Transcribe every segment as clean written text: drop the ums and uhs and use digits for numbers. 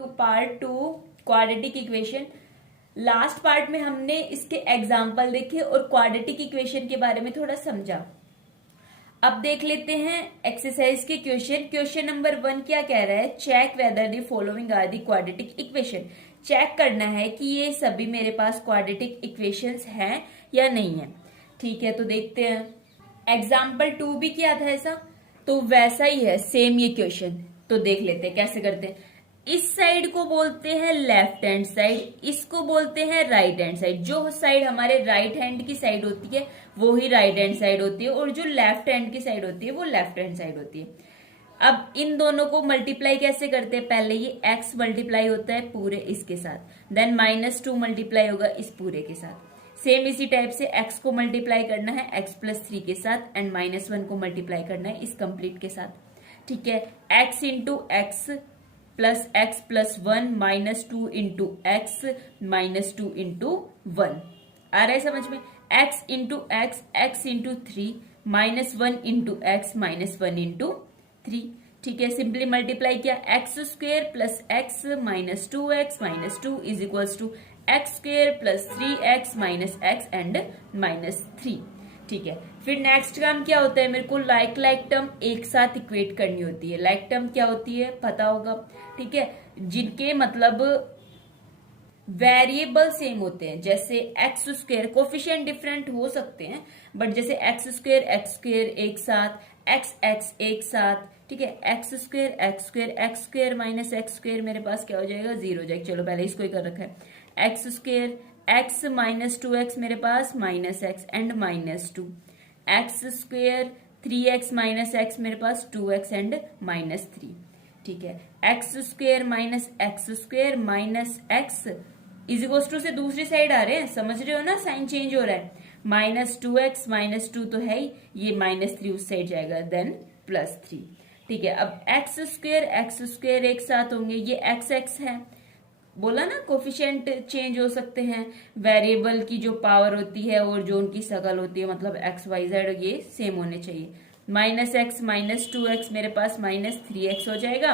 तो part 2 quadratic equation. Last part में हमने इसके एग्जाम्पल देखे और क्वाड्रेटिक इक्वेशन के बारे में थोड़ा समझा। अब देख लेते हैं एक्सरसाइज के क्वेश्चन। क्वेश्चन नंबर 1 क्या कह रहा है, check whether the following are the quadratic equation. Check करना है कि ये सभी मेरे पास क्वाड्रेटिक इक्वेशंस हैं या नहीं है। ठीक है, तो देखते हैं। एग्जाम्पल 2 भी किया था ऐसा, तो वैसा ही है सेम ये क्वेश्चन। तो देख लेते हैं कैसे करते हैं। इस साइड को बोलते हैं लेफ्ट हैंड साइड, इसको बोलते हैं राइट हैंड साइड। जो साइड हमारे राइट हैंड की साइड होती है वो ही राइट हैंड साइड होती है, और जो लेफ्ट हैंड की साइड होती है वो लेफ्ट हैंड साइड होती है। अब इन दोनों को मल्टीप्लाई कैसे करते हैं, पहले ये x मल्टीप्लाई होता है पूरे इसके साथ, देन -2 मल्टीप्लाई होगा इस पूरे के साथ। सेम इसी टाइप से x को मल्टीप्लाई करना है x+3 के साथ, एंड -1 को मल्टीप्लाई करना है इस कंप्लीट के साथ। ठीक है, x into x plus x plus 1 -2 into x -2 into 1 आ रहा है समझ में। x into x into 3 -1 into x -1 into 3। ठीक है, सिंपली मल्टीप्लाई किया, x² plus x -2x-2 is equals to x² plus 3x minus x and -3। ठीक है, फिर नेक्स्ट काम क्या होता है, मेरे को लाइक टर्म एक साथ इक्वेट करनी होती है। लाइक टर्म क्या होती है पता होगा। ठीक है, जिनके मतलब वेरिएबल सेम होते हैं, जैसे x², कोफिशिएंट डिफरेंट हो सकते हैं बट जैसे x² एक साथ, x एक साथ। ठीक है, x² माइनस x² मेरे पास क्या हो जाएगा, 0 हो जाएगा। चलो पहले इसको ही कर रखा है, x² x -2x मेरे पास -x and -2, x² 3x minus x मेरे पास 2x एंड -3। ठीक है, x² minus x² minus x is equal to से दूसरी साइड आ रहे हैं, समझ रहे हो ना, साइन चेंज हो रहा है। -2x -2 तो है ही, ये -3 उस साइड जाएगा, देन +3। ठीक है, अब x² एक साथ होंगे, ये x है, बोला ना कोफिशिएंट चेंज हो सकते हैं। वेरिएबल की जो पावर होती है और जो उनकी शकल होती है, मतलब x y z ये सेम होने चाहिए। -x -2x मेरे पास -3x हो जाएगा,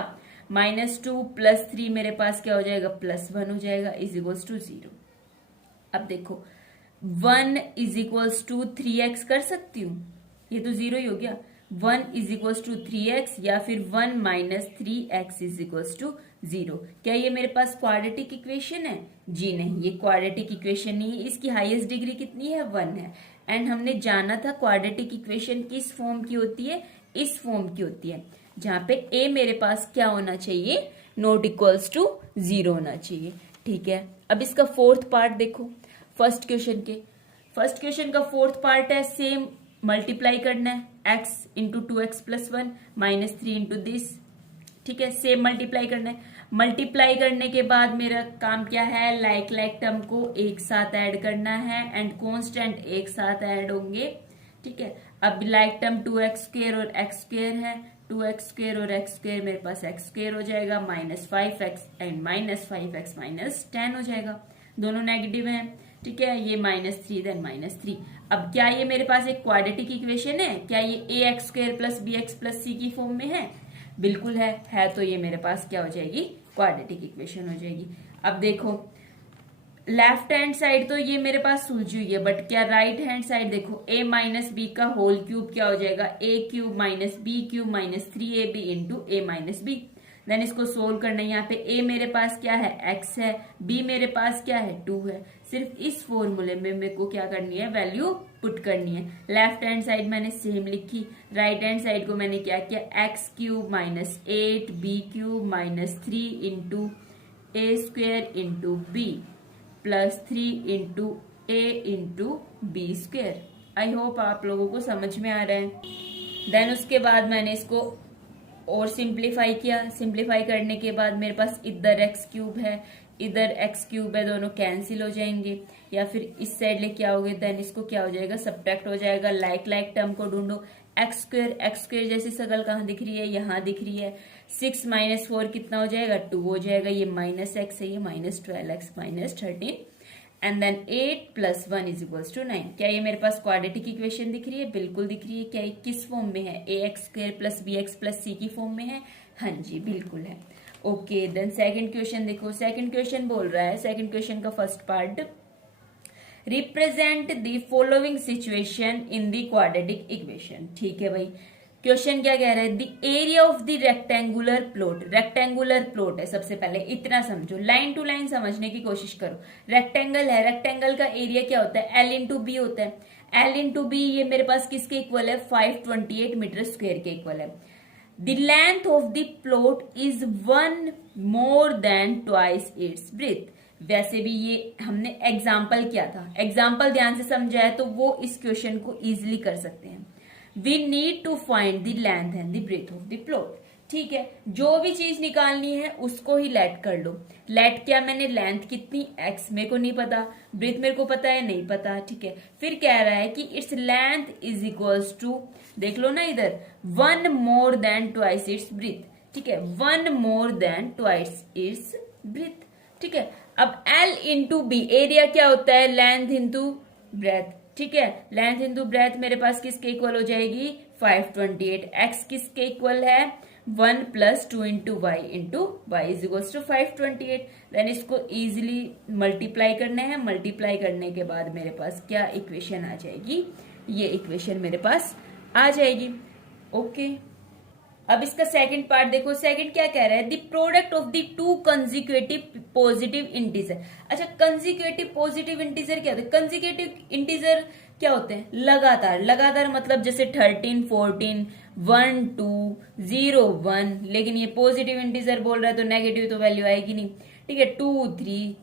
-2 + 3 मेरे पास क्या हो जाएगा, +1 हो जाएगा, इज इक्वल्स टू 0। अब देखो 1 इज इक्वल्स टू 3x कर सकती हूँ, ये तो 0 ही हो गया। 1 इज इक्वल्स टू 3x या फिर 1 minus 3x is equals to 0। क्या ये मेरे पास क्वाड्रेटिक इक्वेशन है? जी नहीं, ये क्वाड्रेटिक इक्वेशन नहीं है। इसकी हाईएस्ट डिग्री कितनी है, 1 है। एंड हमने जाना था क्वाड्रेटिक इक्वेशन किस फॉर्म की होती है, इस फॉर्म की होती है, जहां पे a मेरे पास क्या होना चाहिए, नॉट इक्वल्स टू 0 होना चाहिए। ठीक है, अब इसका फोर्थ पार्ट देखो। फर्स्ट क्वेश्चन का फोर्थ पार्ट है, सेम मल्टीप्लाई करना है, x into 2x plus 1 -3 into this. ठीक है, सेम मल्टीप्लाई करना है। मल्टीप्लाई करने के बाद मेरा काम क्या है, लाइक टर्म को एक साथ ऐड करना है एंड कांस्टेंट एक साथ ऐड होंगे। ठीक है, अब लाइक टर्म 2x² और x² है, 2x² और x² मेरे पास x² हो जाएगा, -5x एंड -5x -10 हो जाएगा, दोनों नेगेटिव हैं। ठीक है, ये -3 देन -3। अब क्या ये मेरे पास एक क्वाड्रेटिक इक्वेशन है, क्या ये ax² plus bx plus c की फॉर्म में है? बिल्कुल है, तो ये मेरे पास क्या हो जाएगी, क्वाड्रेटिक इक्वेशन हो जाएगी। अब देखो लेफ्ट हैंड साइड तो ये मेरे पास सुलझी हुई है, बट क्या राइट हैंड साइड देखो, a माइनस बी का होल क्यूब क्या हो जाएगा, a³ minus b³ minus 3ab into a minus B. Then इसको सोल्व करना है। यहाँ पे a मेरे पास क्या है, x है, b मेरे पास क्या है, 2 है। सिर्फ इस फॉर्मूले में मेरे को क्या करनी है, वैल्यू पुट करनी है। लेफ्ट हैंड साइड मैंने सेम लिखी, राइट हैंड साइड को मैंने क्या किया, x³ minus 8 b³ minus 3 into a² into b plus 3 into a into b²। I hope आप लोगों को समझ में आ रहा है। देन उसके बाद मैंने इसको और सिंप्लीफाई किया। सिंप्लीफाई करने के बाद मेरे पास इधर x³ है, इधर x³ है, दोनों कैंसिल हो जाएंगे, या फिर इस साइड लेके आओगे, देन इसको क्या हो जाएगा, सब्ट्रैक्ट हो जाएगा। लाइक टर्म को ढूंढो, x² जैसी शकल कहाँ दिख रही है, यहाँ दिख रही है। 6 - 4 कितना हो जाएगा, 2 हो जाएगा। ये -x है, ये -12x -13 and then 8 + 1 is equals to 9। क्या ये मेरे पास क्वाड्रेटिक इक्वेशन दिख रही है? बिल्कुल दिख रही है। क्या ये किस फॉर्म में है, ax² plus bx plus c की फॉर्म में है? हाँ जी, बिल्कुल है। ओके, देन सेकंड क्वेश्चन देखो। सेकंड क्वेश्चन बोल रहा है, सेकंड क्वेश्चन का first part, represent the following situation in the quadratic equation. ठीक है भाई, क्वेश्चन क्या कह रहा है, the area of the rectangular plot. Rectangular plot है, सबसे पहले इतना समझो, लाइन टू लाइन समझने की कोशिश करो। रेक्टेंगल है, रेक्टेंगल का एरिया क्या होता है, एल इंटू बी होता है। एल इंटू बी ये मेरे पास किसके इक्वल है, 528 मीटर स्क्वायर के इक्वल है। The length of the plot is 1 more than twice its breath. वैसे भी ये हमने एग्जाम्पल किया था, एग्जाम्पल ध्यान से समझाया तो वो इस क्वेश्चन को इजिली कर सकते हैं। We need to find the length and the breadth of the plot. ठीक है, जो भी चीज निकालनी है उसको ही लेट कर लो। लेट क्या, मैंने लेंथ कितनी, एक्स मेरे को नहीं पता, ब्रेथ मेरे को पता है, नहीं पता। ठीक है, फिर कह रहा है कि its length is equals to, देख लो ना इधर, 1 more than twice its breadth. ठीक है, 1 more than twice its breadth. ठीक है, अब L इंटू बी, एरिया क्या होता है, लेंथ इंटू ब्रेथ। ठीक है, लेंथ इंटू ब्रेथ मेरे पास किसके इक्वल हो जाएगी, 528। एक्स किसके इक्वल है, 1 plus 2 into Y is equals to 528। Then इसको इजिली मल्टीप्लाई करना है, मल्टीप्लाई करने के बाद मेरे पास क्या इक्वेशन आ जाएगी, ये इक्वेशन मेरे पास आ जाएगी। ओके, अब इसका सेकंड पार्ट देखो। सेकंड क्या कह रहा है, the product of the two consecutive positive integer. अच्छा, कंजिक्यूटिव पॉजिटिव इंटीजर क्या होता है, कंजिक्यूटिव इंटीजर क्या होते हैं, लगातार। लगातार मतलब जैसे 13, 14, 1, 2, 0, 1, लेकिन ये पॉजिटिव इंटीजर बोल रहा है तो नेगेटिव तो वैल्यू आएगी नहीं। ठीक है, 2, 3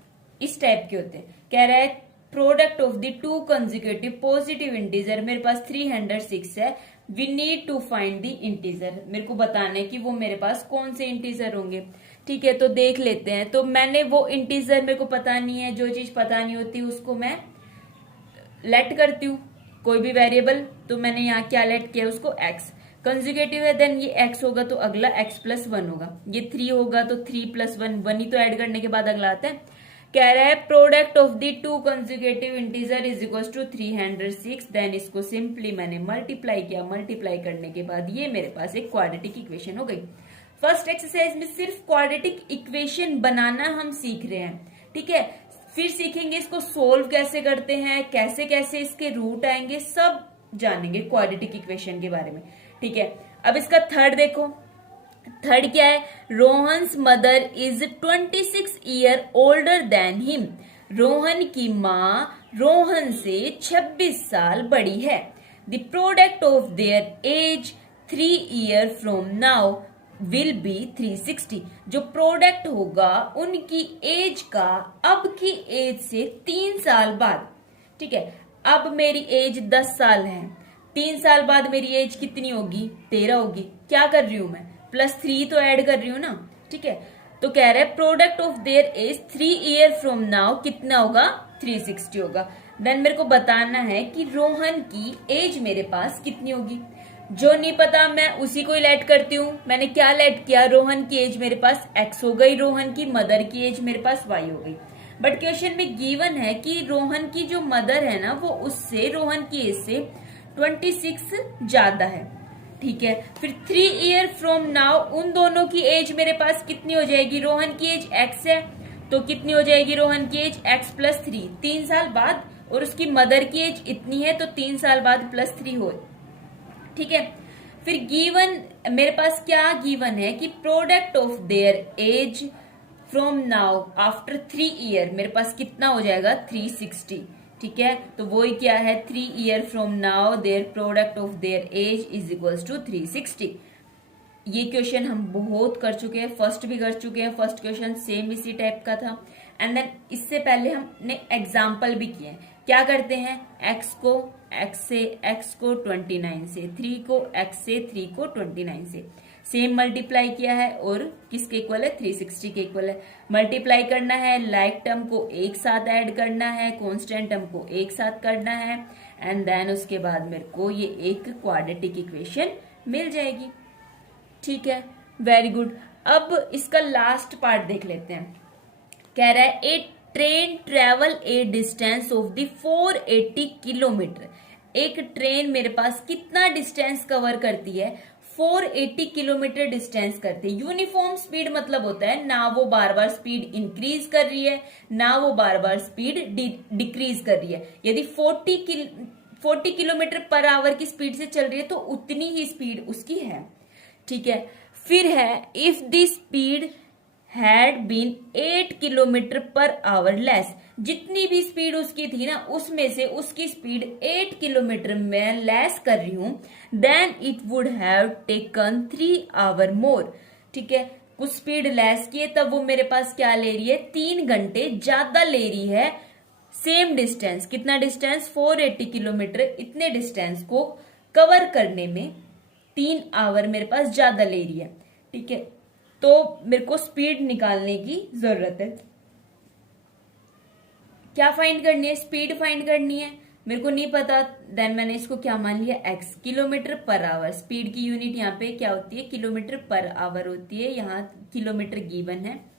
इस टाइप के होते हैं। कह रहा है product of the two consecutive positive integer, मेरे पास 306 है। We need to find the integer, मेरे को बताना है कि वो मेरे पास कौन से इंटीजर होंगे। ठीक है, तो देख लेते हैं। तो मैंने वो इंटीजर मेरे को पता नहीं है, जो चीज पता नहीं होती उसको मैं लेट करती हूँ, कोई भी वेरिएबल। तो मैंने यहाँ क्या लेट किया, उसको एक्स। कंजुगेटिव है, देन ये एक्स होगा तो अगला एक्स प्लस 1 होगा। ये 3 होगा तो 3 प्लस 1, 1 ही तो ऐड करने के बाद अगला आता है। कह रहा है product of the two conjugative integer is equal to 306। Then इसको सिंपली मैंने मल्टीप्लाई किया, मल्टीप्लाई करने के बाद ये मेरे पास एक क्वाड्रेटिक इक्वेशन हो गई। फर्स्ट एक्सरसाइज में सिर्फ क्वाड्रेटिक इक्वेशन बनाना हम सीख रहे हैं। ठीक है, फिर सीखेंगे इसको सोल्व कैसे करते हैं, कैसे कैसे इसके रूट आएंगे, सब जानेंगे क्वाड्रेटिक इक्वेशन के बारे में। ठीक है, अब इसका थर्ड देखो। थर्ड क्या है, Rohan's mother is 26 year older than him. Rohan की माँ रोहन से 26 साल बड़ी है। The product of their age 3 year from now will be 360। जो प्रोडक्ट होगा उनकी एज का अब की एज से 3 साल बाद। ठीक है, अब मेरी एज 10 साल है, 3 साल बाद मेरी एज कितनी होगी, 13 होगी। क्या कर रही हूं मैं, +3 तो ऐड कर रही हूं ना। ठीक है, तो कह रहा है product of their age 3 year from now कितना होगा, 360 होगा। देन मेरे को बताना है कि रोहन की एज मेरे पास कितनी होगी। जो नहीं पता मैं उसी को ही लेट करती हूँ। मैंने क्या लेट किया, रोहन की एज मेरे पास x हो गई, रोहन की मदर की एज मेरे पास y हो गई। बट क्वेश्चन में गिवन है कि रोहन की जो मदर है ना वो उससे, रोहन की एज से 26 ज्यादा है। ठीक है, फिर 3 ईयर फ्रॉम नाउ उन दोनों की एज मेरे पास कितनी हो जाएगी, रोहन की एज x है तो कितनी हो जाएगी रोहन की एज x + 3, 3 साल बाद, और उसकी मदर की एज इतनी है तो 3 साल बाद +3 हो। ठीक है, फिर गिवन मेरे पास क्या गिवन है कि product of their age from now after 3 year मेरे पास कितना हो जाएगा, 360। ठीक है, तो वो ही क्या है, 3 year from now their product of their age is equals to 360। ये क्वेश्चन हम बहुत कर चुके हैं, फर्स्ट भी कर चुके हैं। फर्स्ट क्वेश्चन सेम इसी टाइप का था, एंड देन इससे पहले हमने एग्जाम्पल भी किए हैं। क्या करते हैं, x को 29 से, 3 को x से, 3 को 29 से सेम मल्टीप्लाई किया है, और किसके इक्वल है, 360 के इक्वल है। मल्टीप्लाई करना है, लाइक टर्म को एक साथ ऐड करना है, कांस्टेंट टर्म को एक साथ करना है, एंड देन उसके बाद मेरे को ये एक क्वाड्रेटिक इक्वेशन मिल जाएगी। ठीक है, वेरी गुड। अब इसका लास्ट पार्ट देख लेते हैं। कह रहा है a train travel a distance of the 480 kilometre. एक ट्रेन मेरे पास कितना डिस्टेंस कवर करती है, 480 किलोमीटर डिस्टेंस करते हैं। यूनिफॉर्म स्पीड मतलब होता है ना वो बार बार स्पीड इंक्रीज कर रही है ना वो बार बार स्पीड डिक्रीज कर रही है। यदि 40 किलोमीटर पर आवर की स्पीड से चल रही है तो उतनी ही स्पीड उसकी है, ठीक है। फिर है if the speed had been 8 kilometre per hour less, जितनी भी स्पीड उसकी थी ना उसमें से उसकी स्पीड 8 किलोमीटर में लेस कर रही हूं, then it would have taken 3 hour more, ठीक है। कुछ स्पीड लेस की है तब वो मेरे पास क्या ले रही है, 3 घंटे ज्यादा ले रही है सेम डिस्टेंस। कितना डिस्टेंस, 480 किलोमीटर। इतने डिस्टेंस को कवर करने में 3 आवर मेरे पास ज्यादा ले रही है, ठीक है। तो मेरे को स्पीड निकालने की जरूरत है। क्या फाइंड करनी है, स्पीड फाइंड करनी है। मेरे को नहीं पता, देन मैंने इसको क्या मान लिया, x, kilometre per our. Speed की यूनिट यहाँ पे क्या होती है, किलोमीटर पर आवर होती है, यहाँ किलोमीटर गिवन है,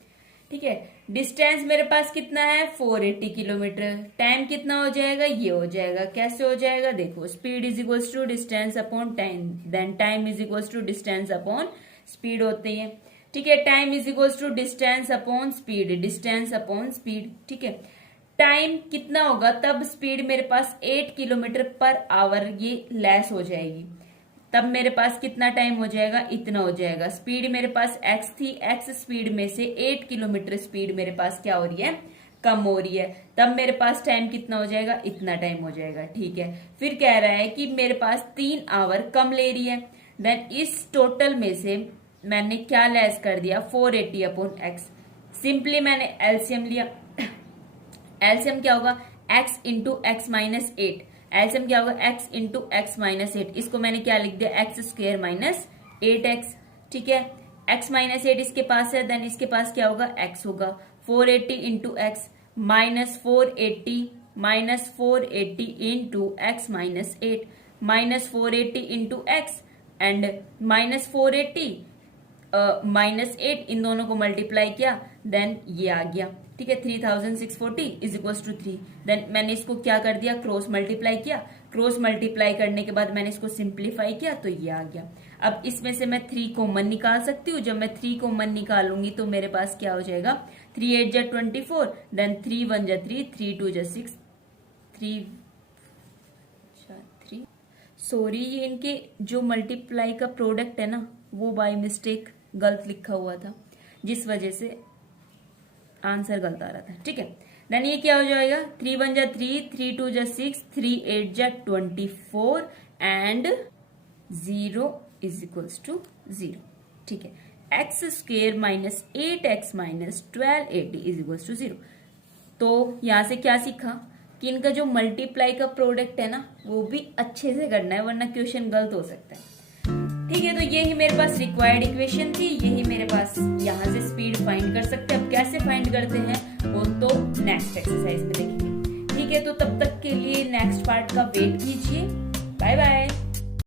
ठीक है। डिस्टेंस मेरे पास कितना है, 480 किलोमीटर। टाइम कितना हो जाएगा, ये हो जाएगा। कैसे हो जाएगा, देखो, speed is equals to distance upon time, then time is equals to distance upon speed होते हैं, ठीक है। Time is equals to distance upon speed, distance upon speed, ठीक है। टाइम कितना होगा, तब स्पीड मेरे पास 8 किलोमीटर पर आवर ये लेस हो जाएगी, तब मेरे पास कितना टाइम हो जाएगा, इतना हो जाएगा। स्पीड मेरे पास x थी, x स्पीड में से 8 किलोमीटर स्पीड मेरे पास क्या हो रही है, कम हो रही है, तब मेरे पास टाइम कितना हो जाएगा, इतना टाइम हो जाएगा, ठीक है। फिर कह रहा है कि मेरे पास 3 आवर कम ले रही है, देन इस टोटल में से मैंने क्या लेस कर दिया, 480 अपॉन x। सिंपली मैंने एलसीएम लिया, एलसीएम क्या होगा, x into x minus 8। LCM क्या होगा, x इंटू एक्स माइनस 8। इसको मैंने क्या लिख दिया, एक्स स्क्वायर माइनस 8x, ठीक है। x माइनस 8 इसके पास है, देन इसके पास क्या होगा, x होगा। 480 into x minus 480 into x minus 8 minus 480 into x and minus 480 minus 8, इन दोनों को मल्टीप्लाई किया, देन ये आ गया, ठीक है। 3640 इज इक्वल टू 3। देन मैंने इसको क्या कर दिया, क्रॉस मल्टीप्लाई किया। क्रॉस मल्टीप्लाई करने के बाद मैंने इसको सिंप्लीफाई किया तो ये आ गया। अब इसमें से मैं 3 कॉमन निकाल सकती हूँ। जब मैं 3 कॉमन निकालूंगी तो मेरे पास क्या हो जाएगा, 3 8 जा 24, देन 3 1 जा 3, 3 2 जा 6, 3 सॉरी, ये इनके जो मल्टीप्लाई का प्रोडक्ट है ना वो बाय मिस्टेक गलत लिखा हुआ था, जिस वजह से आंसर गलत आ रहा था, ठीक है। देन ये क्या हो जाएगा, 3 1 जा 3, 3 2 जा 6, 3 8 जा 24 एंड 0 इज इक्वल्स टू 0, ठीक है। X square minus 8x minus 1280 is equals to 0। तो यहां से क्या सीखा कि इनका जो मल्टीप्लाई का प्रोडक्ट है ना वो भी अच्छे से करना है, वरना क्वेश्चन गलत हो सकता है, ठीक है। तो यही मेरे पास रिक्वायर्ड इक्वेशन थी, यही मेरे पास यहाँ से स्पीड फाइंड कर सकते हैं। अब कैसे फाइंड करते हैं वो तो नेक्स्ट एक्सरसाइज में देखेंगे, ठीक है। तो तब तक के लिए नेक्स्ट पार्ट का वेट कीजिए। Bye bye.